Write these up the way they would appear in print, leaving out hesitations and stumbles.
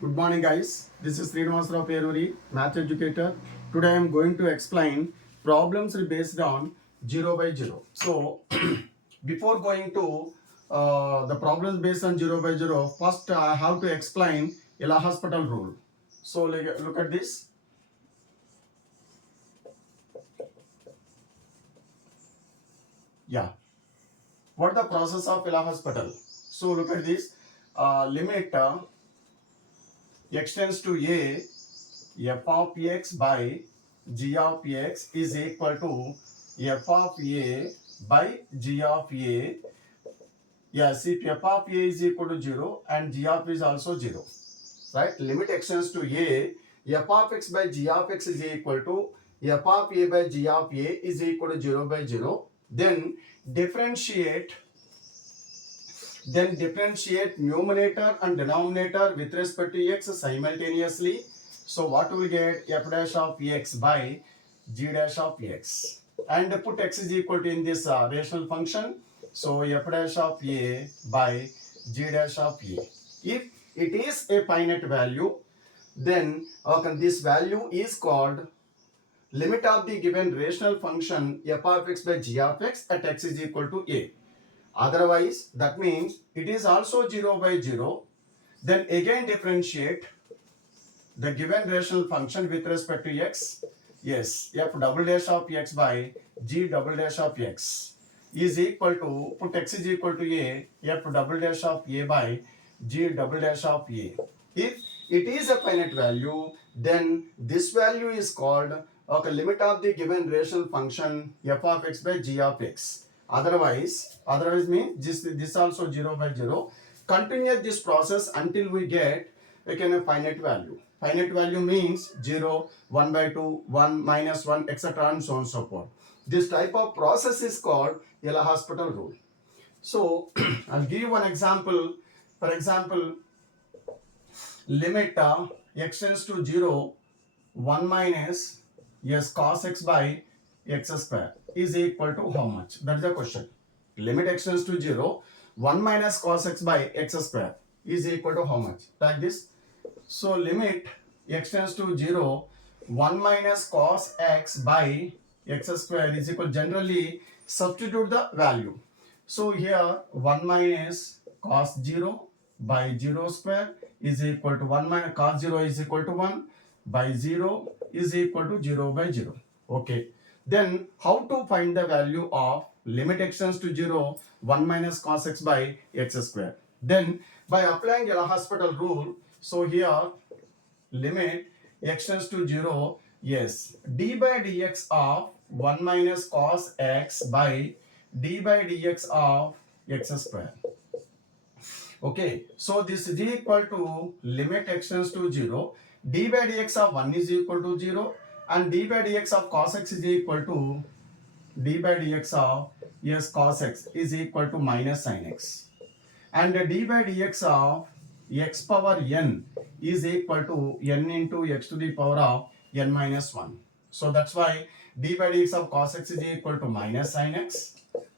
Good morning, guys. This is Srinivasrao Peruri, math educator. Today I am going to explain problems based on 0 by 0. So, before going to the problems based on 0 by 0, first I have to explain Ela hospital rule. So, look at this. Yeah. What the process of Ela hospital? So, look at this. Limit x tends to a f of x by g of x is equal to f of a by g of a. Yes, if f of a is equal to 0 and g of a is also 0, right? Limit extends to a, f of x by g of x is equal to f of a by g of a is equal to 0 by 0. Then differentiate numerator and denominator with respect to x simultaneously. So what will get f dash of x by g dash of x, and put x is equal to in this rational function. So f dash of a by g dash of a. If it is a finite value, then this value is called limit of the given rational function f of x by g of x at x is equal to a. Otherwise, that means it is also 0 by 0. Then again differentiate the given rational function with respect to x. Yes, f double dash of x by g double dash of x is equal to, put x is equal to a, f double dash of a by g double dash of a. If it is a finite value, then this value is called limit of the given rational function f of x by g of x. Otherwise means this also 0 by 0. Continue this process until we get a finite value. Finite value means 0, 1 by 2, 1, minus 1, etc. and so on and so forth. This type of process is called Ela hospital rule. So, I'll give you one example. For example, limit x tends to 0, 1 minus yes cos x by x square is equal to how much? That is the question. Limit x tends to 0, 1 minus cos x by x square is equal to how much? Like this. So limit x tends to 0, 1 minus cos x by x square is equal, generally substitute the value. So here 1 minus cos 0 by 0 square is equal to 1 minus cos 0 is equal to 1 by 0 is equal to 0 by 0. Okay. Then how to find the value of limit x tends to 0, 1 minus cos x by x square? Then by applying Ela hospital rule, so here limit x tends to 0, yes, d by dx of 1 minus cos x by d by dx of x square. Okay, so this is equal to limit x tends to 0, d by dx of 1 is equal to 0, and d by dx of cos x is equal to d by dx of yes cos x is equal to minus sin x, and d by dx of x power n is equal to n into x to the power of n minus 1. So that's why d by dx of cos x is equal to minus sin x.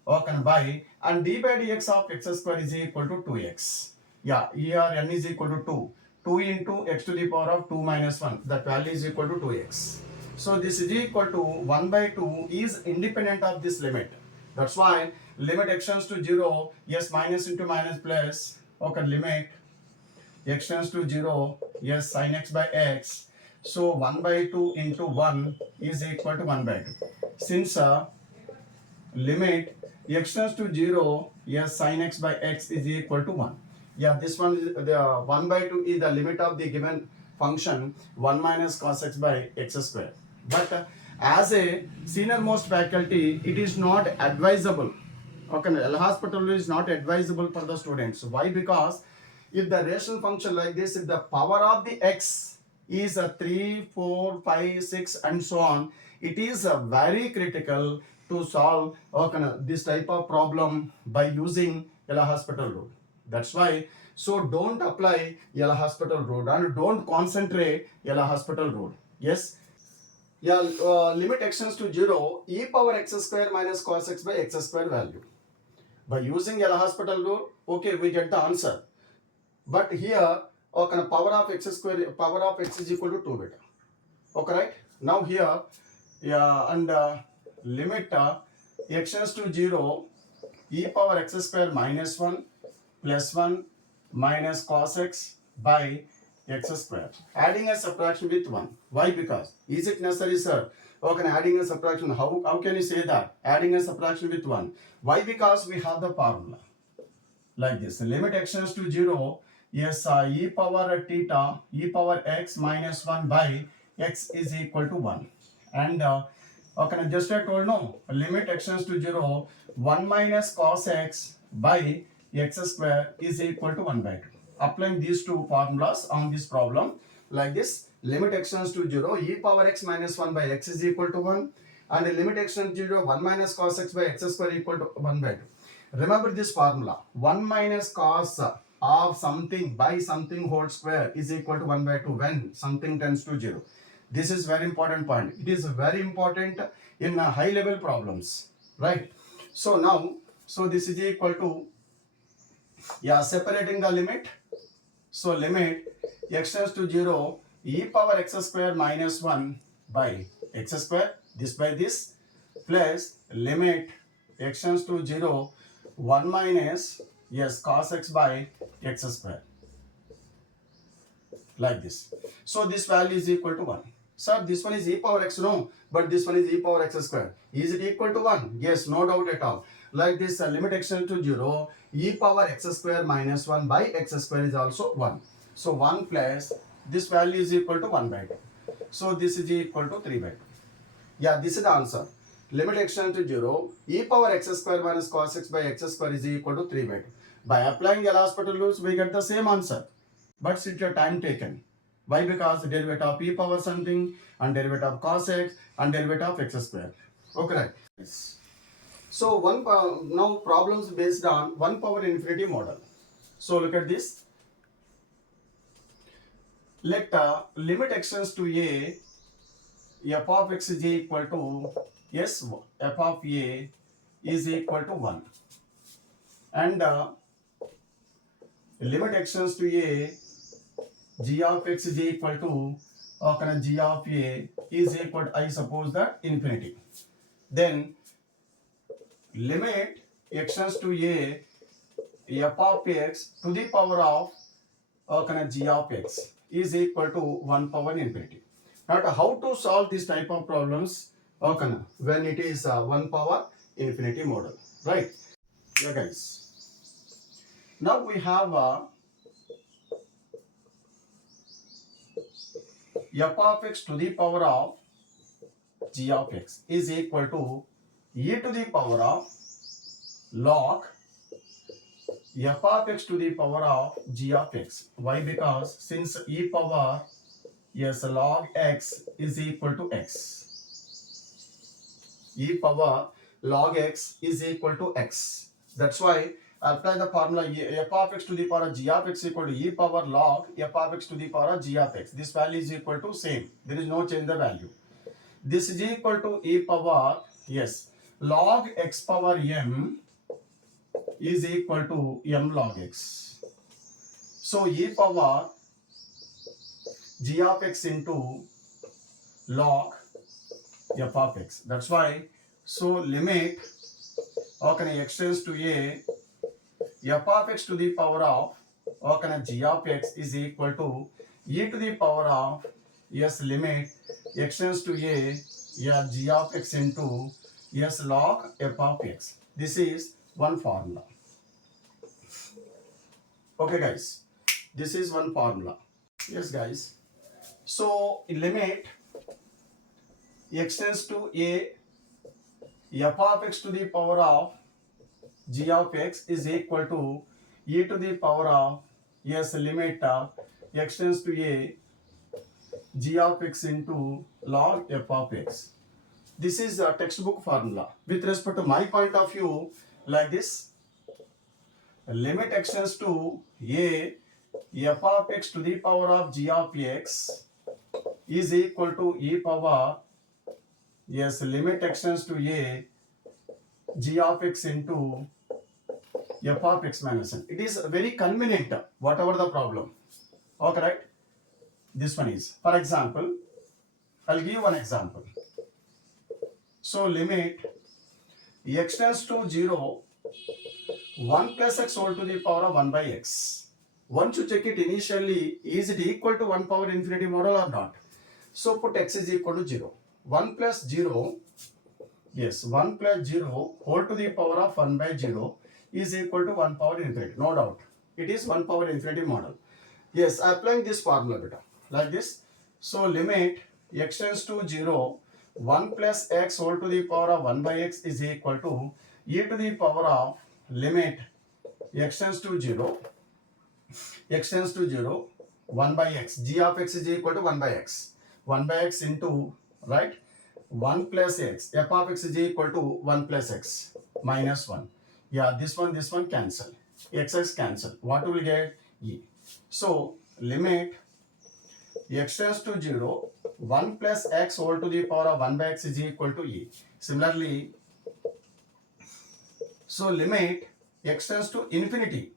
Okay, by, and d by dx of x square is equal to 2x. Yeah, here n is equal to 2. 2 into x to the power of 2 minus 1. That value is equal to 2x. So this is equal to 1 by 2 is independent of this limit. That's why limit x tends to 0, yes, minus into minus plus. Okay, limit x tends to 0, yes, sin x by x. So 1 by 2 into 1 is equal to 1 by 2. Since limit x tends to 0, yes, sin x by x is equal to 1. Yeah, this one is the 1 by 2 is the limit of the given function 1 minus cos x by x square. But as a senior most faculty, it is not advisable. Okay, Ela hospital is not advisable for the students. Why? Because if the rational function like this, if the power of the x is a 3, 4, 5, 6 and so on, it is very critical to solve this type of problem by using Ela hospital rule. That's why, so don't apply Ela hospital rule and don't concentrate Ela hospital rule. Yes. Yeah, limit x tends to 0, e power x square minus cos x by x square value. By using Ela hospital rule, okay, we get the answer. But here okay, power of x square, power of x is equal to 2 beta. Okay, right? Now here, yeah, and limit x tends to 0, e power x square minus 1 plus 1 minus cos x by x square. Adding a subtraction with 1. Why? Because, is it necessary, sir? Okay, adding a subtraction, how can you say that? Adding a subtraction with 1. Why? Because we have the formula like this. Limit x tends to 0, yes, e power theta, e power x minus 1 by x is equal to 1. And okay, just I told no, limit x tends to 0, 1 minus cos x by x square is equal to 1 by 2. Applying these two formulas on this problem like this, limit x tends to 0, e power x minus 1 by x is equal to 1, and the limit x tends to 0, 1 minus cos x by x square equal to 1 by 2. Remember this formula, 1 minus cos of something by something whole square is equal to 1 by 2 when something tends to 0. This is very important point. It is very important in high level problems, right? So now, so this is equal to, yeah, separating the limit. So limit x tends to 0, e power x square minus 1 by x square, this by this, plus limit x tends to 0, 1 minus, yes, cos x by x square, like this. So this value is equal to 1. Sir, this one is e power x, no, but this one is e power x square. Is it equal to 1? Yes, no doubt at all. Like this, limit x tends to 0, e power x square minus 1 by x square is also 1. So 1 plus this value is equal to 1 by 2. So this is equal to 3 by 2. Yeah, this is the answer. Limit x tends to 0, e power x square minus cos x by x square is equal to 3 by 2. By applying L'Hospital rules, we get the same answer. But it's your time taken. Why? Because derivative of e power something, and derivative of cos x, and derivative of x square. Okay, right. So now problems based on 1 power infinity model. So look at this. Let limit x tends to a, f of x is equal to, yes, f of a is equal to 1. And limit x tends to a, g of x is equal to, g of a is equal to, I suppose that, infinity. Then limit x tends to a, f of x to the power of, g of x is equal to 1 power infinity. Now how to solve this type of problems, when it is 1 power infinity model, right? Yeah, guys. Now we have f of x to the power of g of x is equal to e to the power of log f of x to the power of g of x. Why? Because since e power, yes, log x is equal to x. E power log x is equal to x. That's why apply the formula f of x to the power of g of x equal to e power log f of x to the power of g of x. This value is equal to same. There is no change the value. This is equal to e power, yes, log x power m is equal to m log x. So e power g of x into log f of x. That's why, so limit x tends to a, f of x to the power of g of x is equal to e to the power of, yes, limit x tends to a, yeah, g of x into, yes, log f of x. This is one formula. Okay, guys, this is one formula. Yes, guys. So limit x tends to a, f of x to the power of g of x is equal to e to the power of, yes, limit x tends to a, g of x into log f of x. This is a textbook formula. With respect to my point of view, like this, limit x tends to a, f of x to the power of g of x is equal to e power, yes, limit x tends to a, g of x into f of x minus n. It is very convenient, whatever the problem. this one is, for example, I'll give you one example. So limit x tends to 0, 1 plus x whole to the power of 1 by x. Once you check it initially, is it equal to 1 power infinity model or not? So put x is equal to 0. 1 plus 0, yes, 1 plus 0 whole to the power of 1 by 0 is equal to 1 power infinity. No doubt. It is 1 power infinity model. Yes, applying this formula beta like this. So limit x tends to 0, 1 plus x whole to the power of 1 by x is equal to e to the power of limit x tends to 0, 1 by x, g of x is equal to 1 by x. 1 by x into, right, 1 plus x, f of x is equal to 1 plus x minus 1. Yeah, this one cancel. X cancel. What will get? E. So, limit x tends to 0, 1 plus x whole to the power of 1 by x is equal to e. Similarly, so limit x tends to infinity,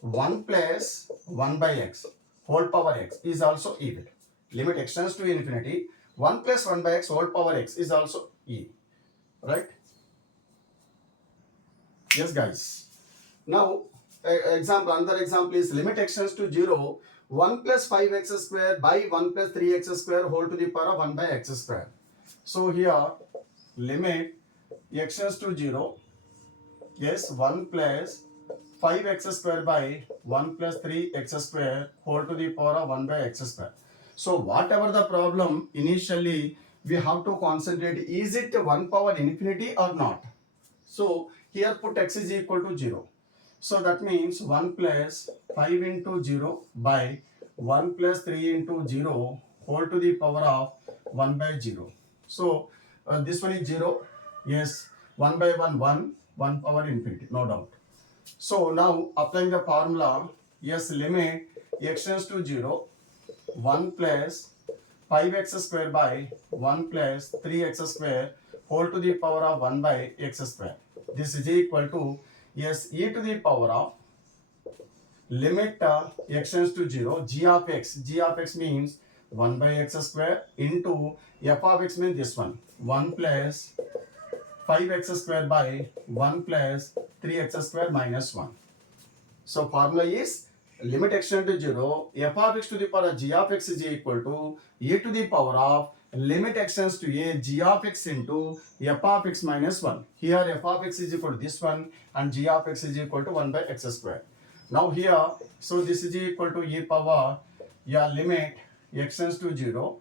1 plus 1 by x whole power x is also e. Limit x tends to infinity, 1 plus 1 by x whole power x is also e. Right? Yes, guys. Now, another example is limit x tends to 0, 1 plus 5x square by 1 plus 3x square whole to the power of 1 by x square. So here, limit x tends to 0, yes, 1 plus 5x square by 1 plus 3x square whole to the power of 1 by x square. So whatever the problem, initially we have to concentrate, is it 1 power infinity or not? So here put x is equal to 0. So that means 1 plus 5 into 0 by 1 plus 3 into 0 whole to the power of 1 by 0. So this one is 0. Yes, 1 by 1 power infinity, no doubt. So now applying the formula, yes, limit x tends to 0, 1 plus 5x square by 1 plus 3x square whole to the power of 1 by x square. This is equal to, yes, e to the power of limit x tends to 0, g of x means 1 by x square into f of x means this one, 1 plus 5x square by 1 plus 3x square minus 1. So formula is limit x tends to 0, f of x to the power of g of x is equal to e to the power of limit x tends to a, g of x into f of x minus 1. Here f of x is equal to this one and g of x is equal to 1 by x square. Now here, so this is equal to e power, yeah, limit x tends to 0,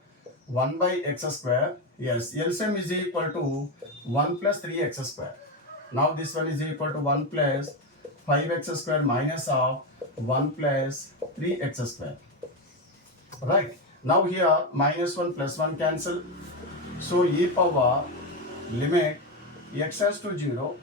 1 by x square, yes, LCM is equal to 1 plus 3x square. Now this one is equal to 1 plus 5x square minus of 1 plus 3x square. Right. Now here minus 1 plus 1 cancel. So e power limit x tends to 0,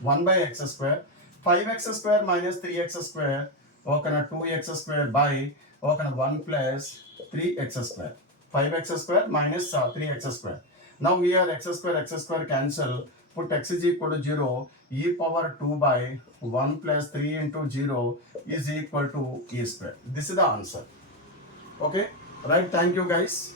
1 by x square, 5x square minus 3x square, okay, 2x square by, okay, 1 plus 3x square. 5x square minus 3x square. Now here x square cancel. Put x is equal to 0. E power 2 by 1 plus 3 into 0 is equal to e square. This is the answer. Okay. Right. Thank you, guys.